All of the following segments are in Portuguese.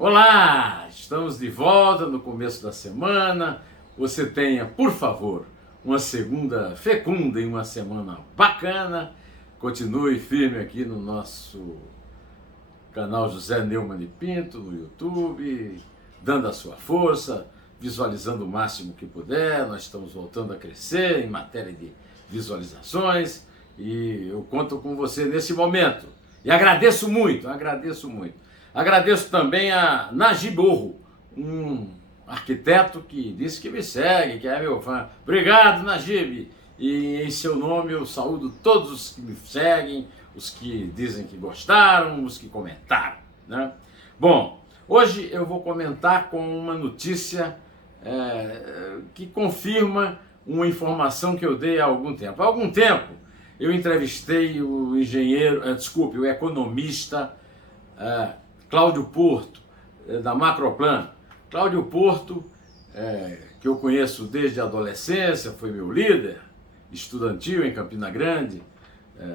Olá, estamos de volta no começo da semana. Você tenha, por favor, uma segunda fecunda e uma semana bacana. Continue firme aqui no nosso canal José Neumann e Pinto no YouTube, dando a sua força, visualizando o máximo que puder. Nós estamos voltando a crescer em matéria de visualizações e eu conto com você nesse momento. E agradeço muito, Agradeço também a Najib Orro, um arquiteto que disse que me segue, que é meu fã. Obrigado, Najib! E em seu nome eu saúdo todos os que me seguem, os que dizem que gostaram, os que comentaram, né? Bom, hoje eu vou comentar com uma notícia que confirma uma informação que eu dei há algum tempo. Há algum tempo eu entrevistei o economista Cláudio Porto, da Macroplan. Cláudio Porto, que eu conheço desde a adolescência, foi meu líder estudantil em Campina Grande,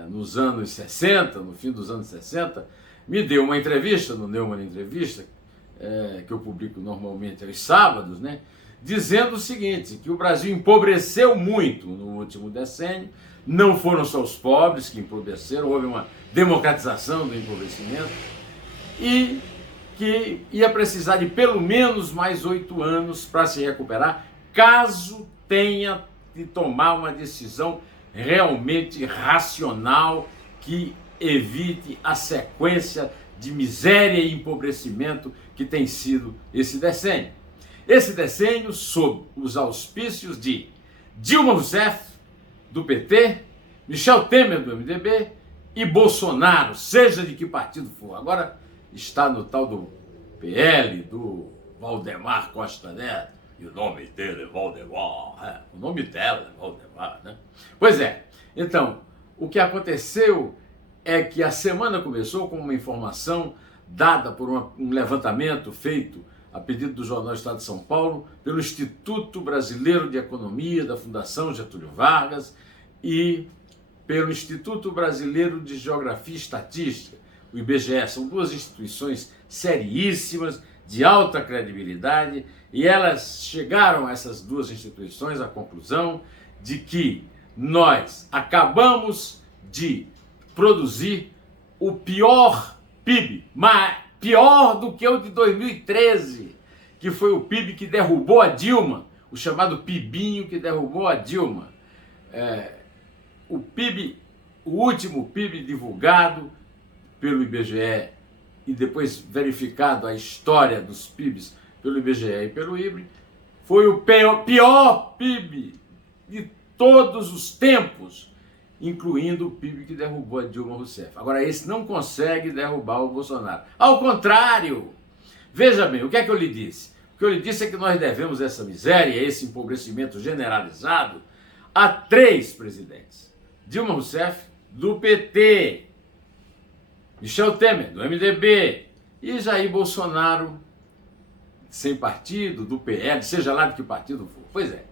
nos anos 60, no fim dos anos 60, me deu uma entrevista no Neumann Entrevista, que eu publico normalmente aos sábados, né, dizendo o seguinte, que o Brasil empobreceu muito no último decênio, não foram só os pobres que empobreceram, houve uma democratização do empobrecimento, e que ia precisar de pelo menos mais 8 anos para se recuperar, caso tenha de tomar uma decisão realmente racional que evite a sequência de miséria e empobrecimento que tem sido esse decênio. Esse decênio sob os auspícios de Dilma Rousseff, do PT, Michel Temer, do MDB, e Bolsonaro, seja de que partido for. Agora está no tal do PL, do Valdemar Costa Neto, e o nome dele é Valdemar, o nome dela é Valdemar, né? Pois é, então, o que aconteceu é que a semana começou com uma informação dada por um levantamento feito a pedido do Jornal Estado de São Paulo, pelo Instituto Brasileiro de Economia, da Fundação Getúlio Vargas, e pelo Instituto Brasileiro de Geografia e Estatística, o IBGE. São duas instituições seríssimas, de alta credibilidade, e elas chegaram, essas duas instituições, à conclusão de que nós acabamos de produzir o pior PIB, mas pior do que o de 2013, que foi o PIB que derrubou a Dilma, o chamado PIBinho que derrubou a Dilma. O PIB, o último PIB divulgado pelo IBGE e depois verificado a história dos PIBs pelo IBGE e pelo IBRE, foi o pior PIB de todos os tempos, incluindo o PIB que derrubou a Dilma Rousseff. Agora, esse não consegue derrubar o Bolsonaro. Ao contrário, veja bem, o que é que eu lhe disse? O que eu lhe disse é que nós devemos essa miséria, esse empobrecimento generalizado, a 3 presidentes. Dilma Rousseff, do PT, Michel Temer, do MDB, e Jair Bolsonaro, sem partido, do PL, seja lá de que partido for. Pois é.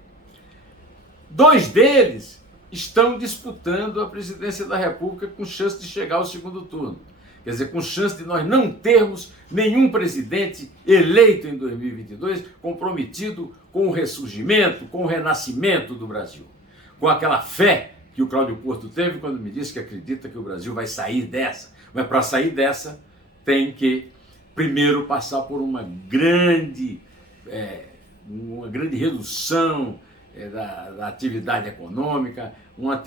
2 deles estão disputando a presidência da República com chance de chegar ao segundo turno. Quer dizer, com chance de nós não termos nenhum presidente eleito em 2022 comprometido com o ressurgimento, com o renascimento do Brasil. Com aquela fé que o Cláudio Porto teve quando me disse que acredita que o Brasil vai sair dessa. Mas para sair dessa, tem que primeiro passar por uma grande redução da atividade econômica, uma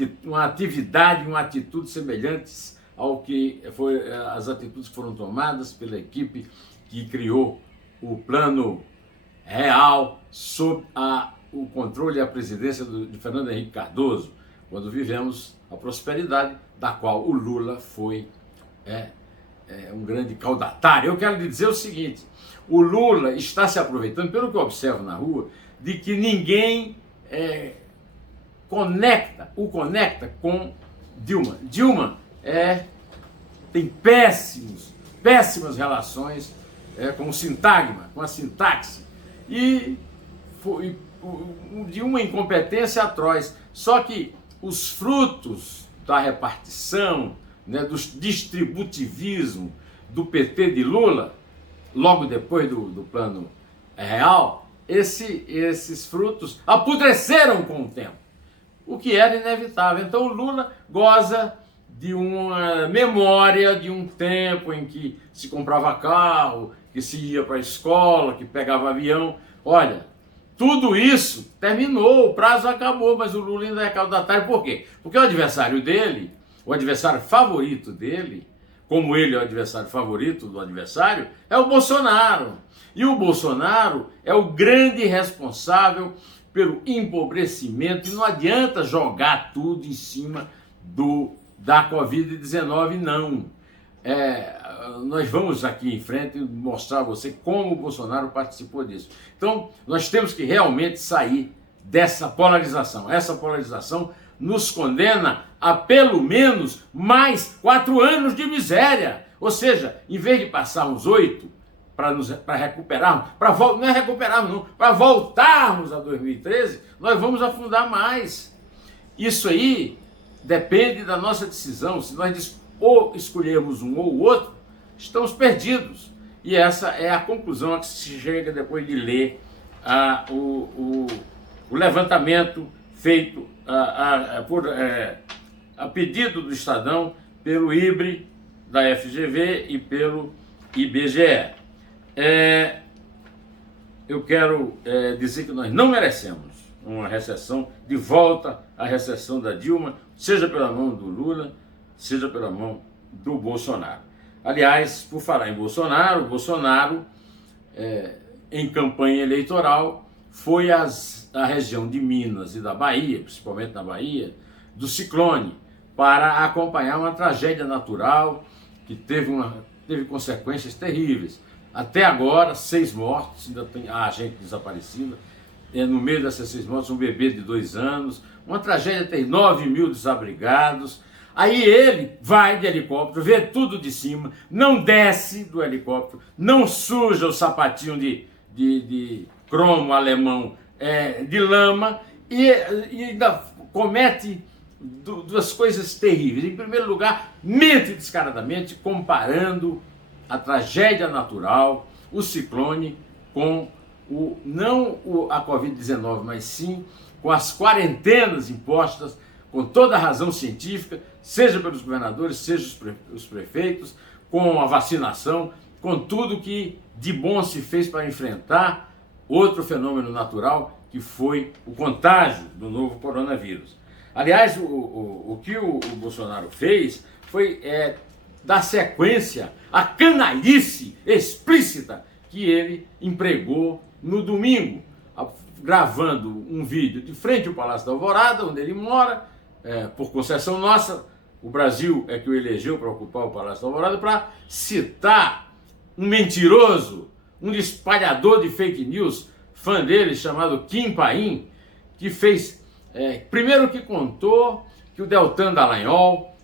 atitude semelhantes ao que foi as atitudes que foram tomadas pela equipe que criou o Plano Real sob o controle e a presidência de Fernando Henrique Cardoso, quando vivemos a prosperidade da qual o Lula foi um grande caudatário. Eu quero lhe dizer o seguinte, o Lula está se aproveitando, pelo que eu observo na rua, de que ninguém conecta com Dilma. Dilma tem péssimas relações com o sintagma, com a sintaxe, e foi de uma incompetência atroz. Só que os frutos da repartição, do distributivismo do PT de Lula, logo depois do plano real, esses frutos apodreceram com o tempo, o que era inevitável. Então o Lula goza de uma memória de um tempo em que se comprava carro, que se ia para a escola, que pegava avião. Olha, tudo isso terminou, o prazo acabou, mas o Lula ainda é recaudatário. Por quê? Porque o adversário dele, o adversário favorito dele, como ele é o adversário favorito do adversário, é o Bolsonaro. E o Bolsonaro é o grande responsável pelo empobrecimento, e não adianta jogar tudo em cima da Covid-19, não. Nós vamos aqui em frente mostrar a você como o Bolsonaro participou disso. Então, nós temos que realmente sair dessa polarização. Essa polarização nos condena a pelo menos mais 4 anos de miséria. Ou seja, em vez de passar uns 8 para recuperarmos, não é recuperarmos não, para voltarmos a 2013, nós vamos afundar mais. Isso aí depende da nossa decisão. Se nós ou escolhermos um ou o outro, estamos perdidos. E essa é a conclusão a que se chega depois de ler o levantamento feito a pedido do Estadão pelo IBRE, da FGV e pelo IBGE. Eu quero dizer que nós não merecemos uma recessão, de volta à recessão da Dilma, seja pela mão do Lula, seja pela mão do Bolsonaro. Aliás, por falar em Bolsonaro, em campanha eleitoral, foi à região de Minas e da Bahia, principalmente na Bahia, do ciclone, para acompanhar uma tragédia natural que teve consequências terríveis. Até agora, 6 mortos, ainda há gente desaparecida. No meio dessas 6 mortes, um bebê de 2 anos, uma tragédia, tem 9 mil desabrigados. Aí ele vai de helicóptero, vê tudo de cima, não desce do helicóptero, não suja o sapatinho de cromo alemão de lama e ainda comete 2 coisas terríveis. Em primeiro lugar, mente descaradamente, comparando a tragédia natural, o ciclone, com não a Covid-19, mas sim com as quarentenas impostas, com toda a razão científica, seja pelos governadores, seja os prefeitos, com a vacinação, com tudo que de bom se fez para enfrentar outro fenômeno natural, que foi o contágio do novo coronavírus. Aliás, o que o Bolsonaro fez foi dar sequência à canalice explícita que ele empregou no domingo, gravando um vídeo de frente ao Palácio da Alvorada, onde ele mora, por concessão nossa. O Brasil é que o elegeu para ocupar o Palácio da Alvorada, para citar um mentiroso, um espalhador de fake news, fã dele, chamado Kim Paim, que fez, primeiro que contou que o Deltan Dallagnol,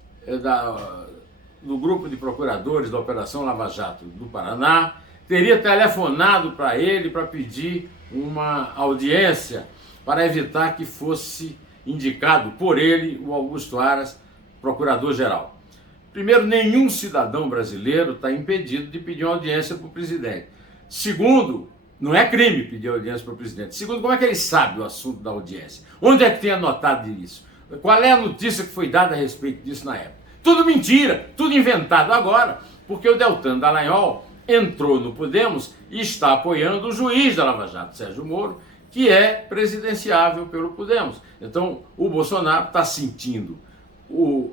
do grupo de procuradores da Operação Lava Jato do Paraná, teria telefonado para ele para pedir uma audiência para evitar que fosse indicado por ele o Augusto Aras, procurador-geral. Primeiro, nenhum cidadão brasileiro está impedido de pedir uma audiência para o presidente. Segundo, não é crime pedir audiência para o presidente. Segundo, como é que ele sabe o assunto da audiência? Onde é que tem anotado isso? Qual é a notícia que foi dada a respeito disso na época? Tudo mentira, tudo inventado agora, porque o Deltan Dallagnol entrou no Podemos e está apoiando o juiz da Lava Jato, Sérgio Moro, que é presidenciável pelo Podemos. Então, o Bolsonaro está sentindo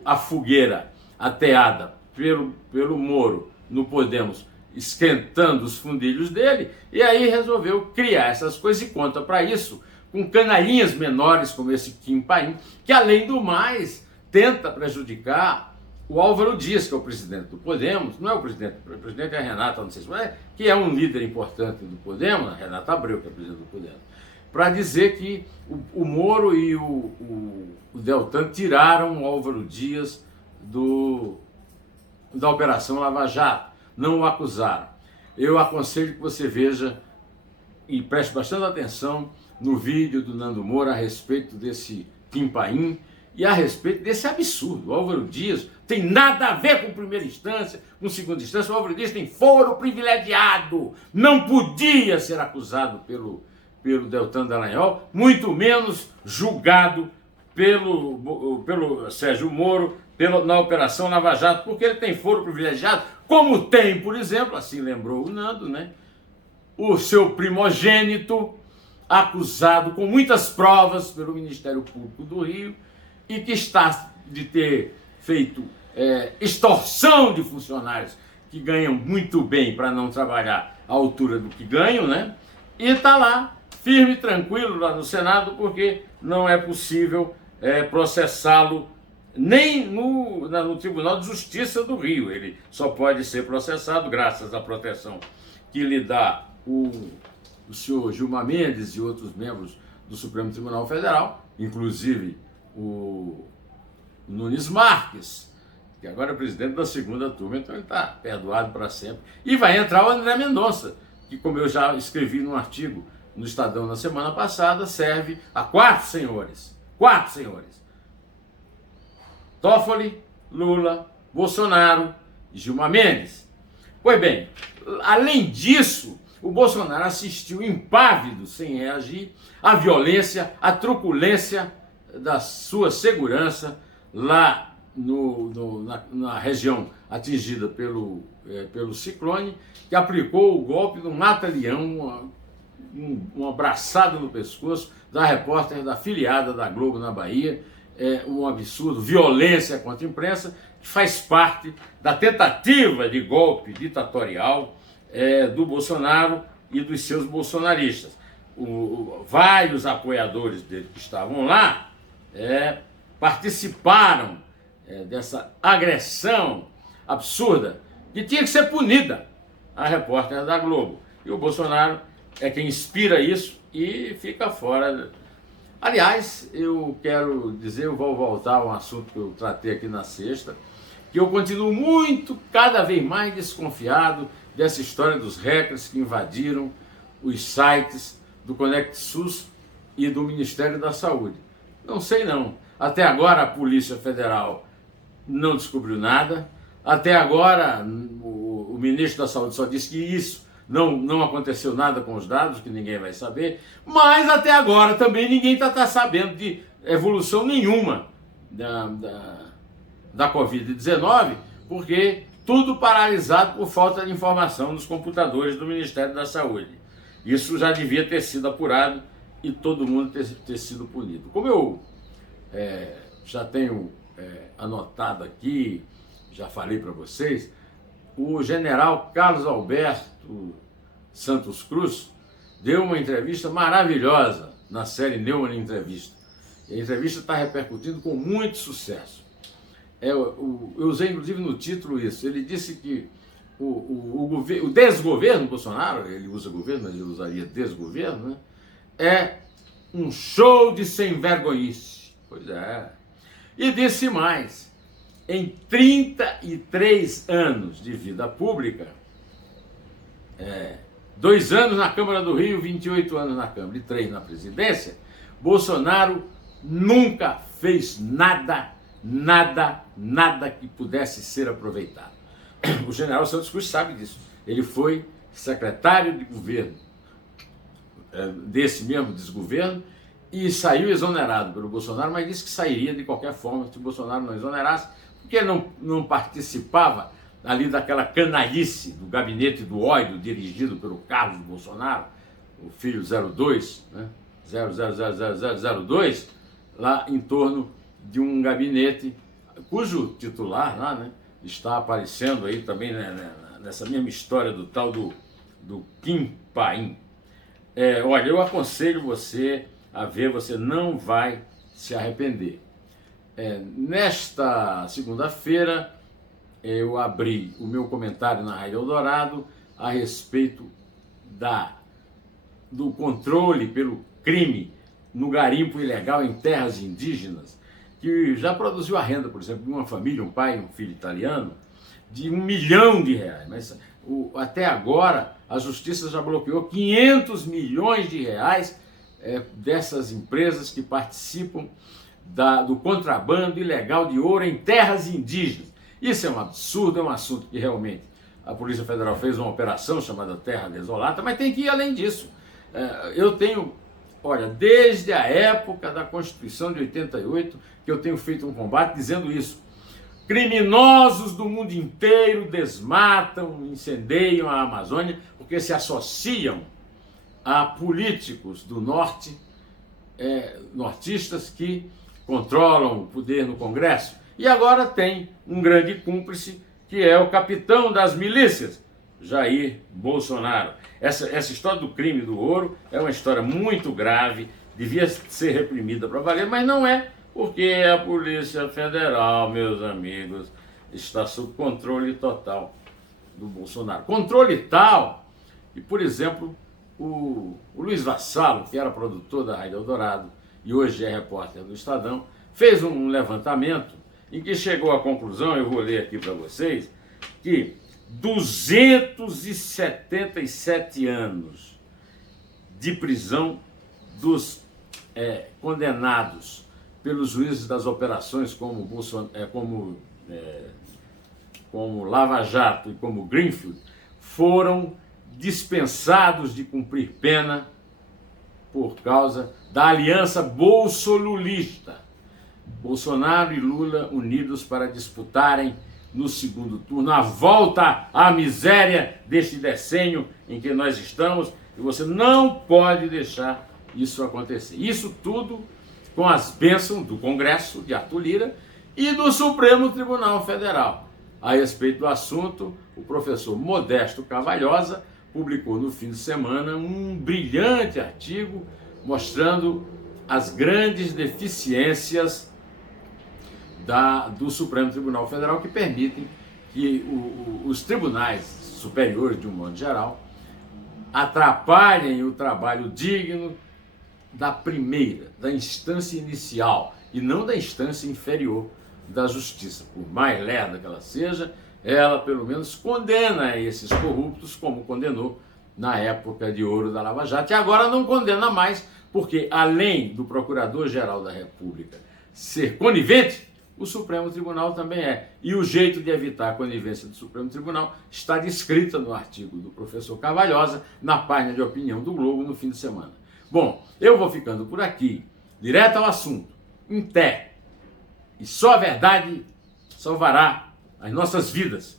a fogueira ateada pelo Moro no Podemos, esquentando os fundilhos dele, e aí resolveu criar essas coisas e conta para isso com canalhinhas menores como esse Kim Paim, que além do mais tenta prejudicar o Álvaro Dias, que é o presidente do Podemos. Não é o presidente é a Renata, não sei se é, que é um líder importante do Podemos, a Renata Abreu, que é presidente do Podemos, para dizer que o Moro e o Deltan tiraram o Álvaro Dias da Operação Lava Jato, não o acusaram. Eu aconselho que você veja e preste bastante atenção no vídeo do Nando Moura a respeito desse Kim Paim, e a respeito desse absurdo. O Álvaro Dias tem nada a ver com primeira instância, com segunda instância. O Álvaro Dias tem foro privilegiado, não podia ser acusado pelo Deltan Dallagnol, muito menos julgado pelo Sérgio Moro na Operação Lava Jato, porque ele tem foro privilegiado, como tem, por exemplo, assim lembrou o Nando, né, o seu primogênito, acusado com muitas provas pelo Ministério Público do Rio, e que está de ter feito extorsão de funcionários que ganham muito bem para não trabalhar à altura do que ganham, né? E está lá, firme e tranquilo lá no Senado, porque não é possível processá-lo nem no Tribunal de Justiça do Rio. Ele só pode ser processado graças à proteção que lhe dá o senhor Gilmar Mendes e outros membros do Supremo Tribunal Federal, inclusive o Nunes Marques, que agora é presidente da segunda turma, então ele está perdoado para sempre. E vai entrar o André Mendonça, que, como eu já escrevi num artigo no Estadão na semana passada, serve a 4 senhores. 4 senhores. Toffoli, Lula, Bolsonaro e Gilmar Mendes. Pois bem, além disso, o Bolsonaro assistiu impávido, sem reagir, à violência, à truculência da sua segurança lá na região atingida pelo ciclone, que aplicou o golpe do mata-leão, uma abraçada no pescoço da repórter da afiliada da Globo na Bahia, um absurdo, violência contra a imprensa, que faz parte da tentativa de golpe ditatorial do Bolsonaro e dos seus bolsonaristas. Vários apoiadores dele que estavam lá participaram dessa agressão absurda que tinha que ser punida a repórter da Globo. E o Bolsonaro é quem inspira isso e fica fora. Aliás, eu quero dizer, eu vou voltar a um assunto que eu tratei aqui na sexta, que eu continuo cada vez mais desconfiado dessa história dos hackers que invadiram os sites do Conect SUS e do Ministério da Saúde. Não sei não. Até agora a Polícia Federal não descobriu nada. Até agora o ministro da Saúde só disse que isso não aconteceu nada com os dados, que ninguém vai saber. Mas até agora também ninguém está sabendo de evolução nenhuma da Covid-19, porque tudo paralisado por falta de informação nos computadores do Ministério da Saúde. Isso já devia ter sido apurado e todo mundo ter sido punido. Como eu já tenho anotado aqui, já falei para vocês, o general Carlos Alberto Santos Cruz deu uma entrevista maravilhosa na série Neumann Entrevista. A entrevista está repercutindo com muito sucesso. Eu usei inclusive no título isso. Ele disse que o desgoverno Bolsonaro, ele usa governo, mas ele usaria desgoverno, né? É um show de sem-vergonhice. Pois é. E disse mais: em 33 anos de vida pública, 2 anos na Câmara do Rio, 28 anos na Câmara e 3 na presidência, Bolsonaro nunca fez nada que pudesse ser aproveitado. O general Santos Cruz sabe disso. Ele foi secretário de governo desse mesmo desgoverno e saiu exonerado pelo Bolsonaro, mas disse que sairia de qualquer forma se o Bolsonaro não exonerasse, porque ele não participava ali daquela canalice do gabinete do ódio dirigido pelo Carlos Bolsonaro, o filho 02, né? 000002, lá em torno de um gabinete cujo titular lá, né, está aparecendo aí também, né, nessa mesma história do tal do Kim Paim. Olha, eu aconselho você a ver, você não vai se arrepender. Nesta segunda-feira, eu abri o meu comentário na Rádio Eldorado a respeito do controle pelo crime no garimpo ilegal em terras indígenas, que já produziu a renda, por exemplo, de uma família, um pai e um filho italiano, de R$1 milhão. Mas até agora a justiça já bloqueou 500 milhões de reais dessas empresas que participam do contrabando ilegal de ouro em terras indígenas. Isso é um absurdo, é um assunto que realmente a Polícia Federal fez uma operação chamada Terra Desolada, mas tem que ir além disso. Eu tenho, olha, desde a época da Constituição de 88, que eu tenho feito um combate dizendo isso. Criminosos do mundo inteiro desmatam, incendeiam a Amazônia, porque se associam a políticos do norte, nortistas que controlam o poder no Congresso. E agora tem um grande cúmplice, que é o capitão das milícias, Jair Bolsonaro. Essa história do crime do ouro é uma história muito grave, devia ser reprimida para valer, mas não é, porque a Polícia Federal, meus amigos, está sob controle total do Bolsonaro. Controle tal que, por exemplo, o Luiz Vassalo, que era produtor da Rádio Eldorado e hoje é repórter do Estadão, fez um levantamento em que chegou à conclusão, eu vou ler aqui para vocês, que 277 anos de prisão dos condenados pelos juízes das operações como Lava Jato e como Greenfield foram dispensados de cumprir pena por causa da aliança bolsolulista. Bolsonaro e Lula unidos para disputarem no segundo turno a volta à miséria deste decênio em que nós estamos, e você não pode deixar isso acontecer. Isso tudo com as bênçãos do Congresso de Arthur Lira e do Supremo Tribunal Federal. A respeito do assunto, o professor Modesto Carvalhosa publicou no fim de semana um brilhante artigo mostrando as grandes deficiências do Supremo Tribunal Federal que permitem que os tribunais superiores, de um modo geral, atrapalhem o trabalho digno da instância inicial e não da instância inferior da justiça. Por mais lerda que ela seja, ela pelo menos condena esses corruptos, como condenou na época de ouro da Lava Jato, e agora não condena mais, porque além do Procurador-Geral da República ser conivente, o Supremo Tribunal também é. E o jeito de evitar a conivência do Supremo Tribunal está descrita no artigo do professor Carvalhosa, na página de opinião do Globo, no fim de semana. Bom, eu vou ficando por aqui, direto ao assunto, em pé. E só a verdade salvará as nossas vidas.